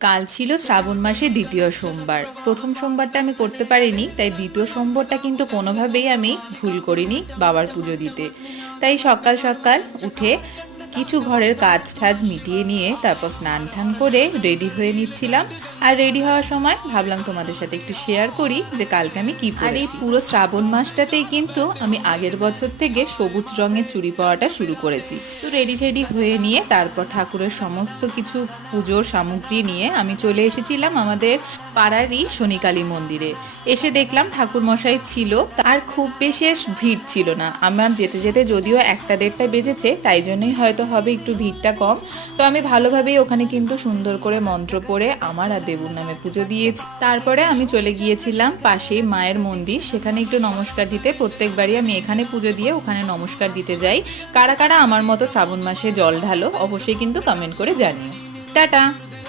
কাল ছিল শ্রাবণ মাসের দ্বিতীয় সোমবার। প্রথম সোমবারটা আমি করতে পারিনি, তাই দ্বিতীয় সোমবারটা কিন্তু কোনোভাবেই আমি ভুল করিনি বাবার পুজো দিতে। তাই সকাল সকাল উঠে কিছু ঘরের কাজ টাজ মিটিয়ে নিয়ে তারপর স্নান টান করে রেডি হয়ে নিচ্ছিলাম। আর রেডি হওয়ার সময় ভাবলাম তোমাদের সাথে একটু শেয়ার করি যে কালকে আমি কি পরেছি। আর এই পুরো শ্রাবণ মাসটাতেই কিন্তু আমি আগের বছর থেকে সবুজ রঙের চুড়ি পরাটা শুরু করেছি। তো রেডি টেডি হয়ে নিয়ে তারপর ঠাকুরের সমস্ত কিছু পুজোর সামগ্রী নিয়ে আমি চলে এসেছিলাম আমাদের পাড়ারই শনিকালী মন্দিরে। এসে দেখলাম ঠাকুর মশাই ছিল, আর খুব বিশেষ ভিড় ছিল না। আমার যেতে যেতে যদিও 1টা 1:30 বেজেছে, তাই জন্যই হয়তো হবে একটু ভিড়টা কম। তো আমি ভালোভাবেই ওখানে কিন্তু সুন্দর করে মন্ত্র পড়ে আমার আর দেবুর নামে পুজো দিয়েছি। তারপরে আমি চলে গিয়েছিলাম পাশেই মায়ের মন্দির, সেখানে একটু নমস্কার দিতে। প্রত্যেকবারই আমি এখানে পুজো দিয়ে ওখানে নমস্কার দিতে যাই। কারা কারা আমার মতো শ্রাবণ মাসে জল ঢালো অবশ্যই কিন্তু কমেন্ট করে জানিও। টাটা।